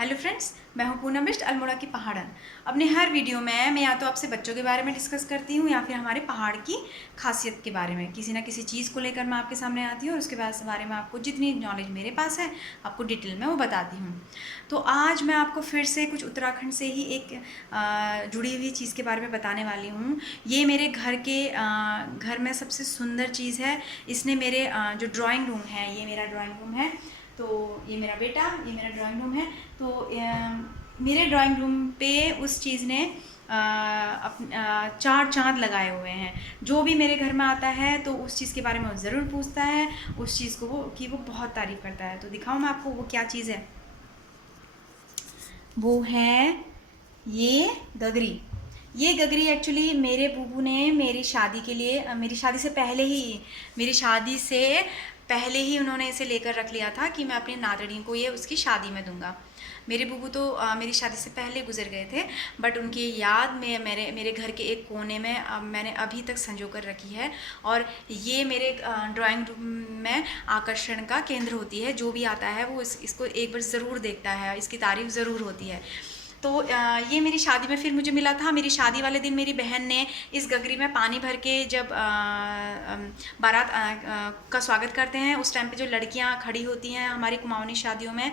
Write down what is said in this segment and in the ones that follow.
Hello friends, मैं हूं पूनम बिष्ट अल्मोड़ा की पहाड़न। अपने हर वीडियो में मैं या तो आपसे बच्चों के बारे में डिस्कस करती हूं या फिर हमारे पहाड़ की खासियत के बारे में किसी ना किसी चीज़ को लेकर मैं आपके सामने आती हूं और उसके बारे में आपको जितनी नॉलेज मेरे पास है आपको डिटेल में वो बताती हूँ। तो आज मैं आपको फिर से कुछ उत्तराखंड से ही एक जुड़ी हुई चीज़ के बारे में बताने वाली हूँ। ये मेरे घर में सबसे सुंदर चीज़ है। इसने मेरे जो ड्राइंग रूम है, ये मेरा ड्राइंग रूम है। तो ये मेरा बेटा, ये मेरा ड्राइंग रूम है। तो मेरे ड्राइंग रूम पे उस चीज़ ने चार चांद लगाए हुए हैं। जो भी मेरे घर में आता है तो उस चीज़ के बारे में वो ज़रूर पूछता है, उस चीज़ को वो बहुत तारीफ़ करता है। तो दिखाऊँ मैं आपको वो क्या चीज़ है। वो है ये गगरी। ये गगरी एक्चुअली मेरे बूबू ने मेरी शादी के लिए, मेरी शादी से पहले ही उन्होंने इसे लेकर रख लिया था कि मैं अपनी नातड़ी को ये उसकी शादी में दूंगा। मेरे बूबू तो मेरी शादी से पहले गुजर गए थे, बट उनकी याद में मेरे घर के एक कोने में मैंने अभी तक संजो कर रखी है। और ये मेरे ड्राइंग रूम में आकर्षण का केंद्र होती है। जो भी आता है वो इसको एक बार ज़रूर देखता है, इसकी तारीफ़ ज़रूर होती है। तो ये मेरी शादी में फिर मुझे मिला था। मेरी शादी वाले दिन मेरी बहन ने इस गगरी में पानी भर के जब बारात का स्वागत करते हैं, उस टाइम पे जो लड़कियां खड़ी होती हैं हमारी कुमाऊनी शादियों में,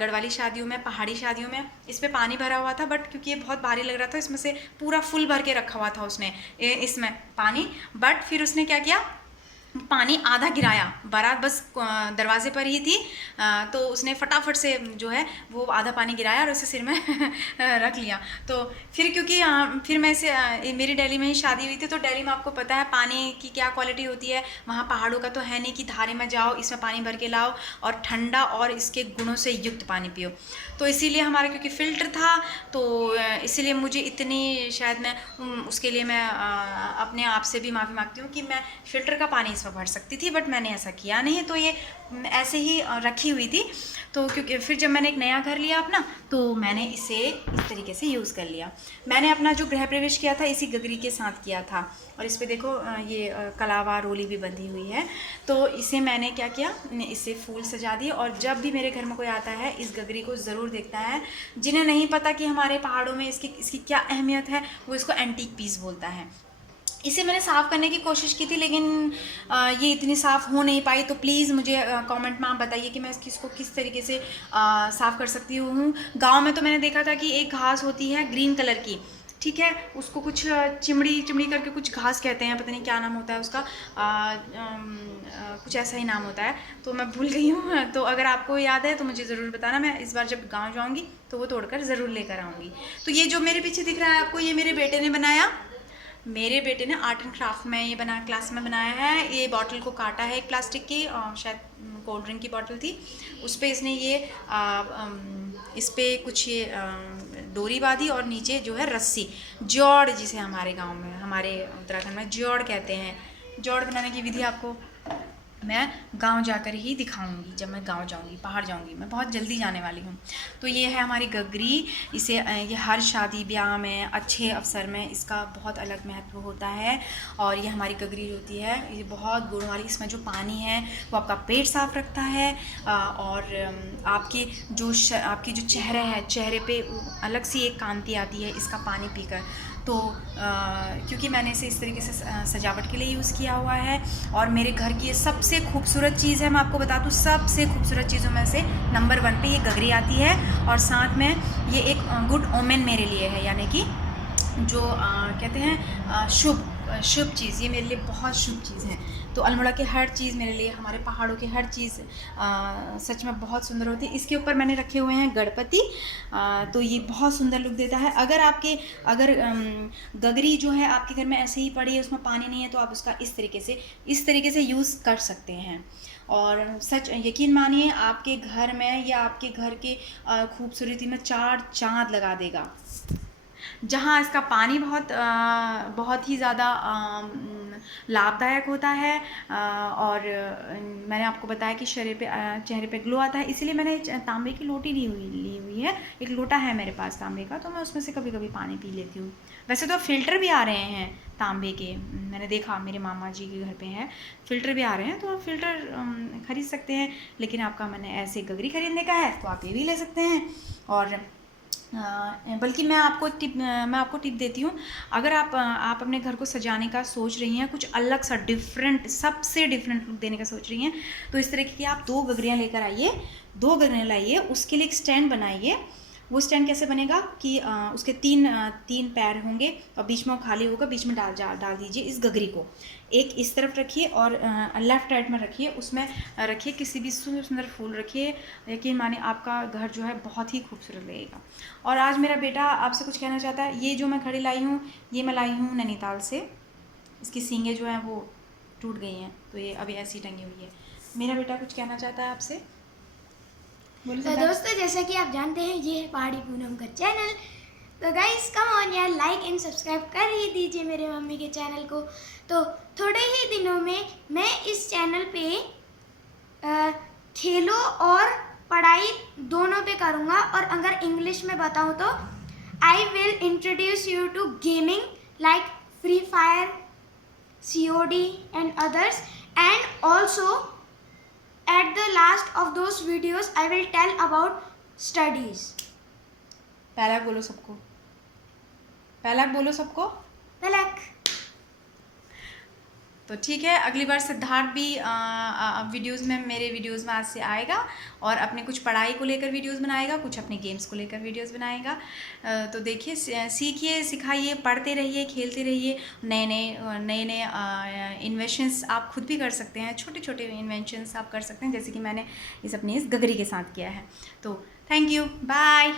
गढ़वाली शादियों में, पहाड़ी शादियों में, इस पे पानी भरा हुआ था। बट क्योंकि ये बहुत भारी लग रहा था, इसमें से पूरा फुल भर के रखा हुआ था उसने इसमें पानी। बट फिर उसने क्या किया, पानी आधा गिराया। बारात बस दरवाजे पर ही थी, तो उसने फटाफट से जो है वो आधा पानी गिराया और उसे सिर में रख लिया। तो फिर क्योंकि फिर मैं मेरी दिल्ली में ही शादी हुई थी, तो दिल्ली में आपको पता है पानी की क्या क्वालिटी होती है। वहाँ पहाड़ों का तो है नहीं कि धारे में जाओ, इसमें पानी भर के लाओ और ठंडा और इसके गुणों से युक्त पानी पियो। तो इसीलिए हमारा क्योंकि फ़िल्टर था, तो इसीलिए मुझे इतनी, शायद मैं उसके लिए मैं अपने आप से भी माफ़ी मांगती हूँ कि मैं फ़िल्टर का पानी इसमें भर सकती थी, बट मैंने ऐसा किया नहीं। तो ये ऐसे ही रखी हुई थी। तो क्योंकि फिर जब मैंने एक नया घर लिया अपना, तो मैंने इसे इस तरीके से यूज़ कर लिया। मैंने अपना जो गृह प्रवेश किया था इसी गगरी के साथ किया था। और इस पे देखो ये कलावा रोली भी बंधी हुई है। तो इसे मैंने क्या किया, इसे फूल सजा दिए। और जब भी मेरे घर में कोई आता है इस गगरी को ज़रूर देखता है। जिन्हें नहीं पता कि हमारे पहाड़ों में इसकी क्या अहमियत है, वो इसको एंटीक पीस बोलता है। इसे मैंने साफ़ करने की कोशिश की थी, लेकिन ये इतनी साफ़ हो नहीं पाई। तो प्लीज़ मुझे कमेंट में आप बताइए कि मैं इसको किस तरीके से साफ़ कर सकती हूँ। गांव में तो मैंने देखा था कि एक घास होती है ग्रीन कलर की, ठीक है, उसको कुछ चिमड़ी चिमड़ी करके कुछ घास कहते हैं, पता नहीं क्या नाम होता है उसका, कुछ ऐसा ही नाम होता है, तो मैं भूल गई हूँ। तो अगर आपको याद है तो मुझे ज़रूर बताना। मैं इस बार जब गाँव जाऊँगी तो वो तोड़कर ज़रूर लेकर आऊँगी। तो ये जो मेरे पीछे दिख रहा है आपको, ये मेरे बेटे ने बनाया। मेरे बेटे ने आर्ट एंड क्राफ्ट में ये क्लास में बनाया है। ये बॉटल को काटा है, एक प्लास्टिक की, शायद कोल्ड ड्रिंक की बॉटल थी, उस पर इसने ये इस पर कुछ ये डोरी बांधी और नीचे जो है रस्सी, जौड़ जिसे हमारे गांव में, हमारे उत्तराखंड में जौड़ कहते हैं। जौड़ बनाने की विधि आपको मैं गांव जाकर ही दिखाऊंगी। जब मैं गांव जाऊंगी, पहाड़ जाऊंगी, मैं बहुत जल्दी जाने वाली हूँ। तो ये है हमारी गगरी। इसे ये हर शादी ब्याह में, अच्छे अवसर में इसका बहुत अलग महत्व होता है। और ये हमारी गगरी होती है, ये बहुत गुण वाली। इसमें जो पानी है वो आपका पेट साफ रखता है। और आपकी जो चेहरा है, चेहरे पे अलग सी एक कांति आती है इसका पानी पीकर। तो क्योंकि मैंने इसे इस तरीके से सजावट के लिए यूज़ किया हुआ है। और मेरे घर की ये सबसे खूबसूरत चीज़ है, मैं आपको बता दूँ, सबसे खूबसूरत चीज़ों में से नंबर 1 पे ये गगरी आती है। और साथ में ये एक गुड ओमेन मेरे लिए है, यानी कि जो कहते हैं शुभ चीज़, ये मेरे लिए बहुत शुभ चीज़ है। तो अल्मोड़ा की हर चीज़ मेरे लिए, हमारे पहाड़ों की हर चीज़ सच में बहुत सुंदर होती है। इसके ऊपर मैंने रखे हुए हैं गणपति, तो ये बहुत सुंदर लुक देता है। अगर गगरी जो है आपके घर में ऐसे ही पड़ी है, उसमें पानी नहीं है, तो आप उसका इस तरीके से यूज़ कर सकते हैं। और सच यकीन मानिए, आपके घर में या आपके घर के खूबसूरती में चार चांद लगा देगा। जहाँ इसका पानी बहुत ही ज़्यादा लाभदायक होता है, और मैंने आपको बताया कि चेहरे पे ग्लो आता है, इसीलिए मैंने तांबे की लोटी ली हुई है। एक लोटा है मेरे पास तांबे का, तो मैं उसमें से कभी कभी पानी पी लेती हूँ। वैसे तो फ़िल्टर भी आ रहे हैं तांबे के, मैंने देखा मेरे मामा जी के घर पे हैं फ़िल्टर भी आ रहे हैं, तो आप फ़िल्टर ख़रीद सकते हैं। लेकिन आपका मैंने ऐसे गगरी ख़रीदने का है तो आप ये भी ले सकते हैं। और बल्कि मैं आपको टिप देती हूँ, अगर आप अपने घर को सजाने का सोच रही हैं, कुछ अलग सा डिफरेंट, सबसे डिफरेंट लुक देने का सोच रही हैं, तो इस तरीके की आप 2 गगरियाँ लेकर आइए, 2 गगरियाँ लाइए, उसके लिए एक स्टैंड बनाइए। वो स्टैंड कैसे बनेगा कि उसके 3 पैर होंगे और बीच में वो खाली होगा, बीच में डाल दीजिए इस गगरी को। एक इस तरफ रखिए और लेफ़्ट राइट में रखिए, उसमें रखिए किसी भी सुंदर सुंदर फूल रखिए। यकीन माने आपका घर जो है बहुत ही खूबसूरत लगेगा। और आज मेरा बेटा आपसे कुछ कहना चाहता है। ये जो मैं घड़ी लाई हूँ, ये मैं लाई हूँ नैनीताल से। इसकी सींगें जो हैं वो टूट गई हैं, तो ये अभी ऐसी टंगी हुई है। मेरा बेटा कुछ कहना चाहता है आपसे, बोलो। तो दोस्तों, जैसा कि आप जानते हैं, ये है पहाड़ी पूनम का चैनल। तो गाइस कम ऑन यार, लाइक एंड सब्सक्राइब कर ही दीजिए मेरे मम्मी के चैनल को। तो थोड़े ही दिनों में मैं इस चैनल पे खेलों और पढ़ाई दोनों पे करूँगा। और अगर इंग्लिश में बताऊँ तो I will introduce you to gaming like free fire, COD and others. And also at the last of those videos I will tell about studies. पहला बोलो सबको, पहला बोलो सबको। पलक। तो ठीक है, अगली बार सिद्धार्थ भी वीडियोज़ में, मेरे वीडियोज़ में आज से आएगा और अपने कुछ पढ़ाई को लेकर वीडियोज़ बनाएगा, कुछ अपने गेम्स को लेकर वीडियोज़ बनाएगा। तो देखिए, सीखिए, सिखाइए, पढ़ते रहिए, खेलते रहिए। नए इन्वेंशंस आप खुद भी कर सकते हैं, छोटे छोटे इन्वेंशंस आप कर सकते हैं, जैसे कि मैंने इस गगरी के साथ किया है। तो थैंक यू, बाय।